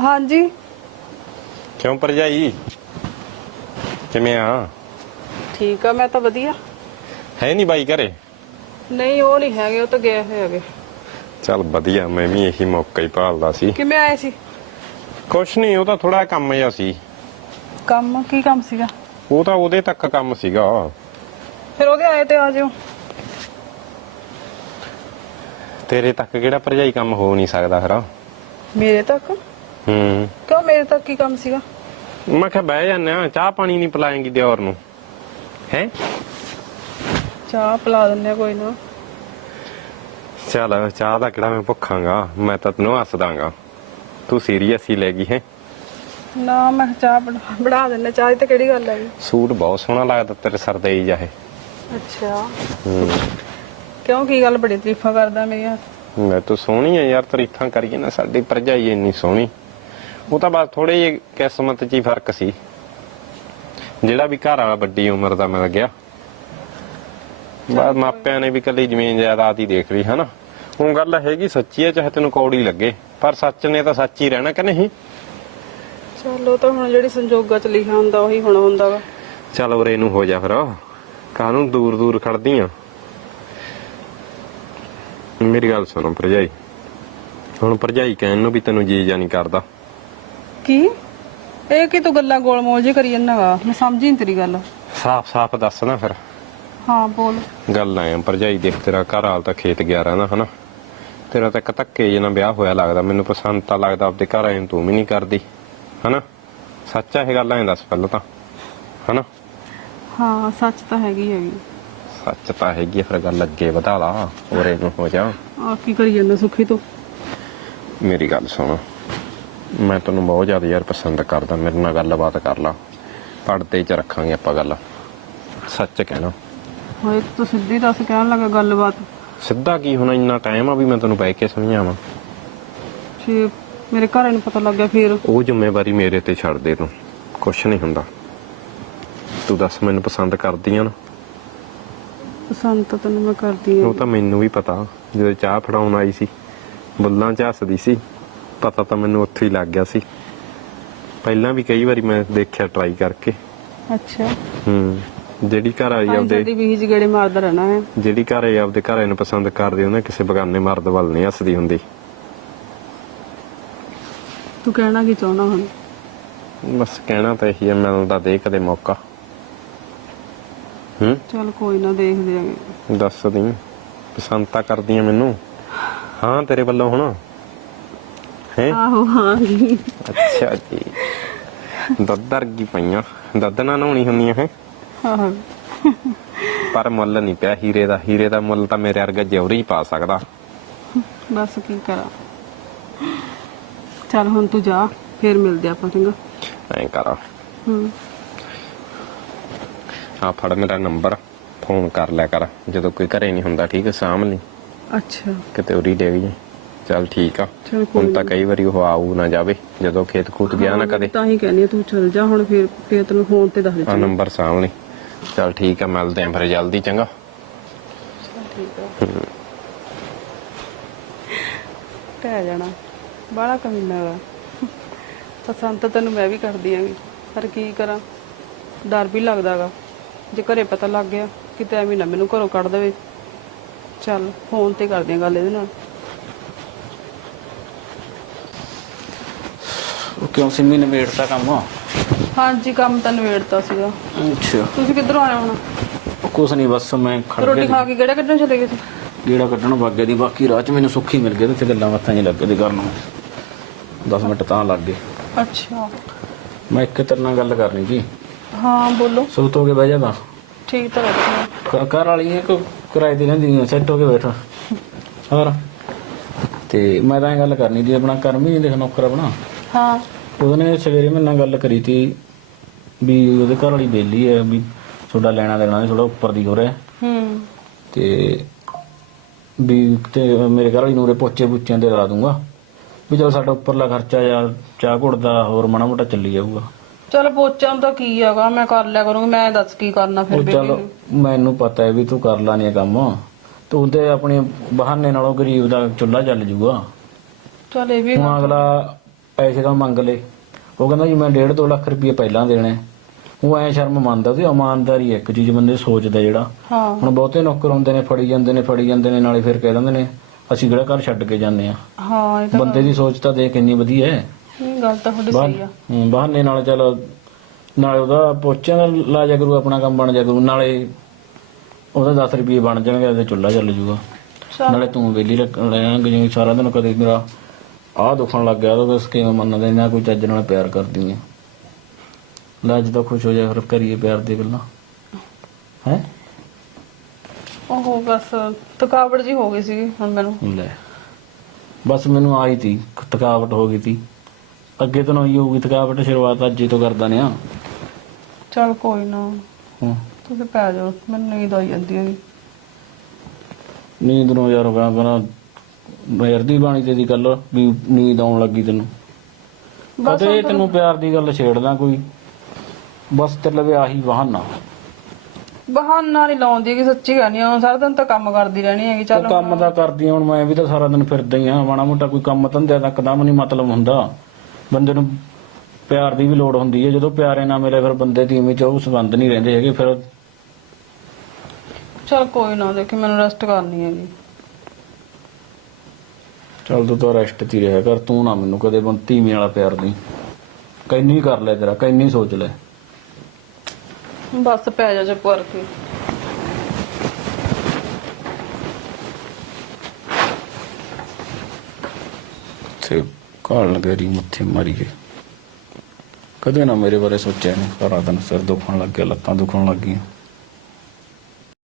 ਹਾਂਜੀ। ਕਿਉਂ ਭਰਜਾਈ? ਕਿਵੇਂ ਆ? ਠੀਕ ਆ ਮੈਂ ਤਾਂ ਵਧੀਆ। ਹੈ ਨਹੀਂ ਬਾਈ ਘਰੇ? ਨਹੀਂ ਉਹ ਨਹੀਂ ਹੈਗੇ ਉਹ ਤਾਂ ਗਏ ਹੋਏ ਹੈਗੇ। ਚੱਲ ਵਧੀਆ ਮੈਂ ਵੀ ਇਹੀ ਮੌਕਾ ਹੀ ਭਾਲਦਾ ਸੀ। ਕਿਵੇਂ ਆਏ ਸੀ? ਕੁਛ ਨਹੀਂ ਉਹ ਤਾਂ ਥੋੜਾ ਕੰਮ ਜਿਹਾ ਸੀ। ਕੰਮ? ਕੀ ਕੰਮ ਸੀਗਾ? ਉਹ ਤਾਂ ਉਹਦੇ ਤੱਕ ਕੰਮ ਸੀਗਾ। ਫਿਰ ਉਹਦੇ ਆਏ ਤੇ ਆ ਜਿਓ। ਤੇਰੇ ਤੱਕ ਕਿਹੜਾ ਭਰਜਾਈ ਕੰਮ ਹੋ ਨਹੀਂ ਸਕਦਾ ਫਿਰ? ਮੇਰੇ ਤੱਕ? ਹੂੰ। ਕਿਉਂ ਮੇਰੇ ਤੱਕ ਕੀ ਕੰਮ ਸੀਗਾ? ਮੈਂ ਕਿਹਾ ਬਹਿ ਜਾਂਦੇ ਆ ਚਾਹ ਪਾਣੀ ਨਹੀਂ ਪਿਲਾਏਂਗੀ ਦਿਓਰ ਨੂੰ। ਹੈ? ਚਾਹ ਪਿਲਾ ਦਿੰਦੇ ਆ ਕੋਈ ਨਾ। ਚੱਲ ਚਾਹ ਦਾ ਕਿਹੜਾ ਮੈਂ ਭੁੱਖਾਂਗਾ ਮੈਂ ਤਾਂ ਤੈਨੂੰ ਹੱਸ ਦਾਂਗਾ। ਤੂੰ ਸੀਰੀਅਸ ਹੀ ਲੈ ਗਈ ਹੈ? ਨਾ ਮੈਂ ਕਿਹਾ ਚਾਹ ਬਣਾ- ਬਣਾ ਦਿੰਦੇ ਚਾਹ ਦੀ ਤਾਂ ਕਿਹੜੀ ਗੱਲ ਹੈ ਸੂਟ ਬਹੁਤ ਸੋਹਣਾ ਲੱਗਦਾ ਤੇਰੇ ਸਰ ਦੇ ਹੀ ਜਾਏ। ਅੱਛਾ। ਹੂੰ। ਕਿਉਂ ਕੀ ਗੱਲ ਬੜੀ ਤਾਰੀਫਾਂ ਕਰਦਾ ਮੇਰੀਆਂ? ਮੈਂ ਤੂੰ ਸੋਹਣੀ ਆ ਯਾਰ ਤਾਰੀਫਾਂ ਕਰੀਏ ਨਾ ਸਾਡੀ ਭਰਜਾਈ ਇੰਨੀ ਸੋਹਣੀ। ਉਹ ਤਾਂ ਬਸ ਥੋੜੇ ਜਿਹੇ ਕਿਸਮਤ 'ਚ ਹੀ ਫ਼ਰਕ ਸੀ। ਜਿਹੜਾ ਵੀ ਘਰ ਵਾਲਾ ਵੱਡੀ ਉਮਰ ਦਾ ਮਿਲ ਗਿਆ। ਬਾਅਦ ਮਾਪਿਆਂ ਨੇ ਵੀ ਕੱਲੀ ਜ਼ਮੀਨ ਜਾਇਦਾਦ ਹੀ ਦੇਖ ਲਈ ਹਨਾ? ਉਹ ਗੱਲ ਹੈਗੀ ਸੱਚੀ ਹੈ ਚਾਹੇ ਤੈਨੂੰ ਕੌੜੀ ਲੱਗੇ। ਪਰ ਸੱਚ ਨੇ ਤਾਂ ਸੱਚ ਹੀ ਰਹਿਣਾ ਕਿ ਨਹੀਂ? ਚਲੋ ਤਾਂ ਹੁਣ ਜਿਹੜੀ ਸੰਜੋਗਾਂ ਚ ਲਿਖਿਆ ਹੁੰਦਾ ਉਹੀ ਹੁਣ ਹੁੰਦਾ ਵਾ। ਚੱਲ ਉਰੇ ਨੂੰ ਹੋ ਜਾ ਫਿਰ। ਕਾਹਨੂੰ ਦੂਰ ਦੂਰ ਖੜਦੀ ਆ? ਮੇਰੀ ਗੱਲ ਸੁਣੋ ਭਰਜਾਈ। ਹੁਣ ਭਰਜਾਈ ਕਹਿਣ ਨੂੰ ਵੀ ਤੈਨੂੰ ਜੀ ਜਾ ਨਹੀਂ ਕਰਦਾ। ਕੀ? ਇਹ ਕੀ ਤੂੰ ਗੱਲਾਂ ਗੋਲਮੋਲ ਜੇ ਕਰੀ ਜਾਂਦਾ ਵਾ? ਮੈਂ ਸਮਝੀ ਨਹੀਂ ਤੇਰੀ ਗੱਲ। ਸਾਫ਼ ਸਾਫ਼ ਦੱਸ ਨਾ ਫਿਰ। ਹਾਂ ਬੋਲ। ਗੱਲ ਐ ਭਰਜਾਈ ਦੇਖ ਤੇਰਾ ਘਰ ਹਾਲ ਤਾਂ ਖੇਤ ਗਿਆ ਰਹਿਣਾ ਹਨਾ? ਤੇਰਾ ਤਾਂ ਇੱਕ ਧੱਕੇ ਜਿਹੇ ਨਾਲ ਵਿਆਹ ਹੋਇਆ ਲੱਗਦਾ ਮੈਨੂੰ ਪਸੰਦ ਤਾਂ ਲੱਗਦਾ ਆਪਦੇ ਘਰ ਆਏ ਨੂੰ ਤੂੰ ਵੀ ਨਹੀਂ ਕਰਦੀ ਹਨਾ? ਸੱਚ ਆ ਇਹ ਗੱਲ ਐਂ ਦੱਸ ਪਹਿਲਾਂ ਤਾਂ ਹਨਾ? ਹਾਂ ਸੱਚ ਤਾਂ ਹੈਗੀ ਹੈਗੀ ਸੱਚ ਤਾਂ ਹੈਗੀ ਆ, ਫਿਰ ਗੱਲ ਅੱਗੇ ਵਧਾ ਲਾ ਉਰੇ ਨੂੰ ਹੋ ਜਾ। ਆ ਕੀ ਕਰੀ ਜਾਂਦਾ ਸੁਖੀ ਤੂੰ? ਮੇਰੀ ਗੱਲ ਸੁਣ। ਮੈਂ ਤੈਨੂੰ ਬਹੁਤ ਜ਼ਿਆਦਾ ਯਾਰ ਪਸੰਦ ਕਰਦਾ ਮੇਰੇ ਨਾਲ ਗੱਲਬਾਤ ਕਰ ਲਾ। ਪੜਦੇ ਚ ਰੱਖਾਂਗੇ ਆਪਾਂ ਗੱਲ। ਸੱਚ ਕਹਿਣਾ। ਹੋਏ ਤੂੰ ਸਿੱਧੀ ਦੱਸ ਕਹਿਣ ਲੱਗਾ ਗੱਲਬਾਤ। ਸਿੱਧਾ ਕੀ ਹੋਣਾ ਇੰਨਾ ਟਾਈਮ ਆ ਵੀ ਮੈਂ ਤੈਨੂੰ ਬਹਿ ਕੇ ਸਮਝਾਵਾਂ। ਜੇ ਮੇਰੇ ਘਰ ਨੂੰ ਪਤਾ ਲੱਗ ਗਿਆ ਫਿਰ। ਉਹ ਜ਼ਿੰਮੇਵਾਰੀ ਮੇਰੇ ਤੇ ਛੱਡ ਦੇ ਤੂੰ। ਕੁਛ ਨਹੀਂ ਹੁੰਦਾ। ਤੂੰ ਦੱਸ ਮੈਨੂੰ ਪਸੰਦ ਕਰਦੀ ਆ ਨਾ? ਪਸੰਦ ਤਾਂ ਤੈਨੂੰ ਮੈਂ ਕਰਦੀ ਉਹ ਹਾਂ ਤਾਂ ਮੈਨੂੰ ਵੀ ਪਤਾ। ਜਦੋਂ ਚਾਹ ਫੜਾਉਣ ਆਈ ਸੀ ਬੁੱਲਾਂ ਚ ਹੱਸਦੀ ਸੀ ਪਤਾ ਤਾਂ ਮੈਨੂੰ ਉੱਥੇ ਹੀ ਲੱਗ ਗਿਆ ਸੀ। ਪਹਿਲਾਂ ਵੀ ਕਈ ਵਾਰੀ ਮੈਂ ਦੇਖਿਆ ਟਰਾਈ ਕਰਕੇ। ਅੱਛਾ। ਹੂੰ ਜਿਹੜੀ ਘਰ ਆਈ ਆਪਦੇ ਜਲਦੀ ਵੀ ਗੇੜੇ ਮਾਰਦਾ ਰਹਿਣਾ ਹੈ ਜਿਹੜੀ ਘਰ ਆਈ ਆਪਦੇ ਘਰ ਨੂੰ ਪਸੰਦ ਕਰਦੀ ਉਹਨੇ ਕਿਸੇ ਬਗਾਨੇ ਮਰਦ ਵੱਲ ਨਹੀਂ ਹੱਸਦੀ ਹੁੰਦੀ। ਤੂੰ ਕਹਿਣਾ ਕੀ ਚਾਹੁੰਦਾ ਹੁਣ? ਬਸ ਕਹਿਣਾ ਤਾਂ ਇਹੀ ਹੈ ਮਿਲਦਾ ਦੇ ਕਦੇ ਮੌਕਾ। ਹੂੰ? ਚੱਲ ਕੋਈ ਨਾ ਦੇਖਦੇ ਆਂਗੇ। ਦੱਸ ਦੀ ਪਸੰਦ ਤਾਂ ਕਰਦੀ ਆ ਮੈਨੂੰ। ਹਾਂ ਤੇਰੇ ਵੱਲੋਂ ਹੁਣ। ਹੈ? ਆਹੋ ਹਾਂ ਜੀ। ਅੱਛਾ ਜੀ। ਦੁੱਧ ਵਰਗੀ ਪਈਆਂ। ਦੁੱਧ ਨਾ ਨਹਾਉਣੀ ਹੁੰਦੀਆਂ ਹੈ? ਪਰ ਮੁੱਲ ਨਹੀਂ ਪਿਆ ਹੀਰੇ ਦਾ। ਹੀਰੇ ਦਾ ਮੁੱਲ ਤਾਂ ਮੇਰੇ ਵਰਗਾ ਜਵਰੀ ਪਾ ਸਕਦਾ। ਬਸ ਕੀ ਕਰਾਂ। ਚੱਲ ਹੁਣ ਤੂੰ ਜਾ ਫੇਰ ਮਿਲਦੇ ਆਪਾਂ ਚੰਗਾ। ਐਂ ਕਰ। ਹੂੰ। ਆ ਫੜ ਮੇਰਾ ਨੰਬਰ ਫੋਨ ਕਰ ਲਿਆ ਕਰ। ਜਦੋਂ ਕੋਈ ਘਰੇ ਨਹੀਂ ਹੁੰਦਾ ਠੀਕ ਹੈ? ਸਾਂਭ ਲਈ। ਅੱਛਾ। ਕਿਤੇ ਉਰੀ ਡੇਗ ਜੇ ਚੱਲ ਠੀਕ ਆ। ਚੱਲ ਕੋਈ ਹੁਣ ਤਾਂ ਕਈ ਵਾਰੀ ਉਹ ਆਊ ਨਾ ਜਾਵੇ ਜਦੋਂ ਖੇਤ ਖੂਤ ਗਿਆ ਨਾ ਕਦੇ। ਤਾਂ ਹੀ ਕਹਿੰਦੀ ਤੂੰ ਚੱਲ ਜਾ ਹੁਣ ਫੇਰ ਫੇਰ ਤੈਨੂੰ ਫੋਨ ਤੇ ਦੱਸ ਦੇ ਆ ਨੰਬਰ ਲਈ ਚੱਲ ਠੀਕ ਆ ਮਿਲਦੇ ਆਂ ਫਿਰ ਜਲਦੀ ਚੰਗਾ। ਠੀਕ ਆ। ਕਹਿ ਜਾਣਾ। ਬਾਹਲਾ ਕਮੀਨਾ ਵਾ। ਪਸੰਦ ਤੈਨੂੰ ਮੈਂ ਵੀ ਕਰਦੀ ਆਂਗੀ ਪਰ ਕੀ ਕਰਾਂ? ਡਰ ਵੀ ਲੱਗਦਾਗਾ ਜੇ ਘਰੇ ਪਤਾ ਲੱਗ ਗਿਆ ਕਿਤੇ ਐਵੇਂ ਨਾ ਮੈਨੂੰ ਘਰੋਂ ਕੱਢ ਦੇਵੇ। ਚੱਲ ਫੋਨ ਤੇ ਕਰਦੇ ਆਂ ਗੱਲ ਇਹਦੇ ਨਾਲ। ਉਹ ਕਿਉਂ ਸਿੰਮੀ ਨੇ ਵੇੜਤਾ ਕੰਮ? ਹਾਂਜੀ ਕੰਮ ਤਾਂ ਨਵੇੜਤਾ ਸੀਗਾ। ਅੱਛਾ। ਤੁਸੀਂ ਕਿੱਧਰੋਂ ਆਏ ਹੁਣ? ਉਹ ਕੁਛ ਨਹੀਂ ਬਸ ਮੈਂ ਖੜ ਰੋਟੀ ਗਿਆ ਖਾ ਕੇ ਕਿਹੜਾ ਕੱਢਣ ਚਲੇ ਗਏ ਸੀ? ਗੇੜਾ ਕੱਢਣ ਵਾਗੇ ਦੀ ਬਾਕੀ ਰਾਹ ਚ ਮੈਨੂੰ ਸੁੱਖੀ ਮਿਲ ਗਿਆ ਤੇ ਗੱਲਾਂ ਬਾਤਾਂ ਹੀ ਲੱਗੇ ਕਰਨ ਨੂੰ। 10 ਮਿੰਟ ਤਾਂ ਲੱਗ ਗਏ। ਅੱਛਾ। ਮੈਂ ਇੱਕ ਤੇਰੇ ਨਾਲ ਗੱਲ ਕਰਨੀ ਸੀ। ਹਾਂ ਬੋਲੋ। ਸੁੱਤ ਹੋ ਕੇ ਬਹਿ ਜਾ ਠੀਕ ਤਾਂ ਲੱਗਦਾ ਤਾਂ ਘਰ ਵਾਲੀ ਹੈ ਕੋ ਕਿਰਾਏ ਦੀ ਰਹਿੰਦੀ ਸੈੱਟ ਹੋ ਕੇ ਬੈਠਾ। ਹੋਰ। ਤੇ ਮੈਂ ਤਾਂ ਇਹ ਗੱਲ ਕਰਨੀ ਸੀ ਆਪਣਾ ਕਰਮ ਹੀ ਨਹੀਂ ਲਿਖ ਨੌਕਰ ਆਪਣਾ। ਹਾਂ। ਉਹਨੇ ਸਵੇਰੇ ਮੇਰੇ ਨਾਲ ਗੱਲ ਕਰੀ ਤੀ ਵੀ ਉਹਦੇ ਘਰ ਵਾਲੀ ਬੇਲੀ ਹੈ ਵੀ ਤੁਹਾਡਾ ਲੈਣਾ ਦੇਣਾ ਥੋੜਾ ਉੱਪਰ ਦੀ ਹੋ ਰਿਹਾ। ਹੂੰ। ਤੇ ਵੀ ਤੇ ਮੇਰੇ ਘਰ ਵਾਲੀ ਨੂੰ ਰੇ ਪੋਚੇ ਪੁੱਚਿਆਂ ਦੇ ਲਾ ਦੂੰਗਾ। ਵੀ ਚਲ ਸਾਡਾ ਉੱਪਰਲਾ ਖਰਚਾ ਜਾਂ ਚਾਹ ਘੁੱਟ ਦਾ ਹੋਰ ਮਾੜਾ ਮੋਟਾ ਚੱਲੀ ਜਾਊਗਾ। ਚਲ ਪੋਚਾਂ ਦਾ ਕੀ ਹੈਗਾ? ਮੈਂ ਕਰ ਲਿਆ ਕਰੂੰਗੀ ਮੈਂ ਦੱਸ ਕੀ ਕਰਨਾ ਫਿਰ ਉਹ ਬੇਬੀ ਚਲ ਨੂੰ। ਮੈਨੂੰ ਪਤਾ ਹੈ ਵੀ ਤੂੰ ਕਰ ਲਾਣੀ ਕੰਮ। ਤੂੰ ਤੇ ਆਪਣੇ ਬਹਾਨੇ ਨਾਲੋਂ ਗਰੀਬ ਦਾ ਚੁੱਲ੍ਹਾ ਚੱਲ ਜੂਗਾ। ਚਲ ਇਹ ਵੀ ਹੁਣ ਅਗਲਾ ਪੈਸੇ ਤਾਂ ਮੰਗ ਲਏ। ਉਹ ਕਹਿੰਦਾ ਜੀ ਮੈਂ 1.5 2 ਲੱਖ ਰੁਪਏ ਪਹਿਲਾਂ ਦੇਣੇ। ਉਹ ਐ ਸ਼ਰਮ ਮੰਨਦਾ ਤੇ ਇਮਾਨਦਾਰੀ ਇੱਕ ਚੀਜ਼ ਬੰਦੇ ਸੋਚਦਾ ਜਿਹੜਾ। ਹਾਂ। ਹੁਣ ਬਹੁਤੇ ਨੌਕਰ ਹੁੰਦੇ ਨੇ ਫੜੀ ਜਾਂਦੇ ਨੇ ਫੜੀ ਜਾਂਦੇ ਨੇ ਨਾਲੇ ਫਿਰ ਕਹਿ ਦਿੰਦੇ ਨੇ ਅਸੀਂ ਕਿਹੜਾ ਘਰ ਛੱਡ ਕੇ ਜਾਂਦੇ ਆ ਹਾਂ ਇਹ ਤਾਂ ਬੰਦੇ ਦੀ ਸੋਚ ਤਾਂ ਦੇਖ ਕਿੰਨੀ ਵਧੀਆ ਹੈ। ਇਹ ਗੱਲ ਤਾਂ ਤੁਹਾਡੀ ਸਹੀ ਆ। ਹੂੰ, ਬਹਾਨੇ ਨਾਲ ਚੱਲ ਨਾਲੇ ਉਹਦਾ ਪੋਚਿਆਂ ਦਾ ਲਾ ਜਾ ਕਰੂ ਆਪਣਾ ਕੰਮ ਬਣ ਜਾ ਕਰੂ ਨਾਲੇ ਉਹਦਾ 10 ਰੁਪਏ ਬਣ ਜਾਣਗੇ ਤੇ ਚੁੱਲ੍ਹਾ ਚੱਲ ਜੂਗਾ। ਚੱਲ। ਨਾਲੇ ਤੂੰ ਵੇਲੀ ਰਹਿਣਗੇ ਜਿਵੇਂ ਸਾਰਾ ਦਿਨ ਕਦੇ ਮੇਰਾ ਆਹ ਦੁਖਣ ਲੱਗ ਗਿਆ ਉਹਦਾ ਸਕੀਮ ਮੰਨਦੇ ਨਾ ਕੋਈ ਚੱਜ ਨਾਲ ਪਿਆਰ ਕਰਦੀ ਹੈ ਲੈ ਅੱਜ ਤਾਂ ਖੁਸ਼ ਹੋ ਜਾ ਫਿਰ ਕਰੀਏ ਪਿਆਰ ਦੀ ਗੱਲਾਂ। ਹੈ? ਉਹ ਬਸ ਥਕਾਵਟ ਜੀ ਹੋ ਗਈ ਸੀ ਹੁਣ ਮੈਨੂੰ। ਲੈ ਬਸ ਮੈਨੂੰ ਆਈ ਤੀ ਥਕਾਵਟ ਹੋ ਗਈ ਤੀ। ਅੱਗੇ ਤੋਂ ਨਹੀਂ ਹੋਊਗੀ ਥਕਾਵਟ ਸ਼ੁਰੂਆਤ ਅੱਜ ਹੀ ਤੋਂ ਕਰਦਾ ਨੇ ਚੱਲ ਕੋਈ ਨਾ ਹਾਂ। ਤੁਸੀਂ ਪੈ ਜਾਓ ਮੈਨੂੰ ਨੀਂਦ ਆਈ ਜਾਂਦੀ ਹੈ ਨੀਂਦ ਨੂੰ ਯਾਰ ਕਹਾਂ ਕਰਾਂ ਦੀ ਬਾਣੀ ਤੇ ਦੀ ਗੱਲ ਵੀ ਨੀਂਦ ਆਉਣ ਲੱਗੀ ਤੈਨੂੰ। ਬਸ ਕਦੇ ਹੁਣ ਤੈਨੂੰ ਪਿਆਰ ਦੀ ਗੱਲ ਛੇੜਦਾ ਕੋਈ? ਬਸ ਤੇ ਲਵੇ ਆਹੀ ਬਹਾਨਾ। ਬਹਾਨਾ ਨਹੀਂ ਲਾਉਂਦੀ ਕਿ ਸੱਚੀ ਗੱਲ ਨਹੀਂ ਸਾਰਾ ਦਿਨ ਤਾਂ ਕੰਮ ਕਰਦੀ ਰਹਿਣੀ ਹੈਗੀ ਚੱਲ ਕੰਮ ਤਾਂ ਕਰਦੀ ਆ, ਹੁਣ ਮੈਂ ਵੀ ਤਾਂ ਸਾਰਾ ਦਿਨ ਫਿਰਦਾ ਹੀ ਆ। ਮਾੜਾ ਮੋਟਾ ਕੋਈ ਕੰਮ ਧੰਦੇ ਦਾ ਕਦਮ ਨਹੀਂ ਮਤਲਬ ਹੁੰਦਾ। ਬੰਦੇ ਨੂੰ ਪਿਆਰ ਦੀ ਵੀ ਲੋੜ ਹੁੰਦੀ ਹੈ ਜਦੋਂ ਪਿਆਰੇ ਨਾ ਮਿਲੇ ਫਿਰ ਬੰਦੇ ਦੀ ਚ ਉਹ ਸੰਬੰਧ ਨਹੀਂ ਰਹਿੰਦੇ ਹੈਗੇ ਫਿਰ ਚੱਲ ਕੋਈ ਨਾ ਦੇਖੀ ਮੈਨੂੰ ਰੈਸਟ ਕਰਨੀ ਹੈਗੀ। ਚੱਲ ਤੂੰ ਤਾਂ ਰੈਸਟ ਤੇ ਹੀ ਰਿਹਾ ਕਰ ਤੂੰ ਨਾ ਮੈਨੂੰ ਕਦੇ ਬੰਤੀ ਮੀ ਵਾਲਾ ਪਿਆਰ ਦੀ ਕੈਨੀ ਕਰ ਲੈ ਤੇਰਾ ਕੈਨੀ ਸੋਚ ਲੈ। ਬਸ ਪੈ ਜਾ ਚੁੱਪ ਕਰਕੇ ਤੇ ਕਾਲ ਲਗੇਰੀ ਮੱਥੇ ਮਾਰੀ ਗਏ ਕਦੇ ਨਾ ਮੇਰੇ ਬਾਰੇ ਸੋਚਿਆ ਨਹੀਂ ਸਾਰਾ ਦਿਨ ਸਿਰ ਦੁਖਣ ਲੱਗ ਗਿਆ ਲੱਤਾਂ ਦੁਖਣ ਲੱਗ ਗਈਆਂ।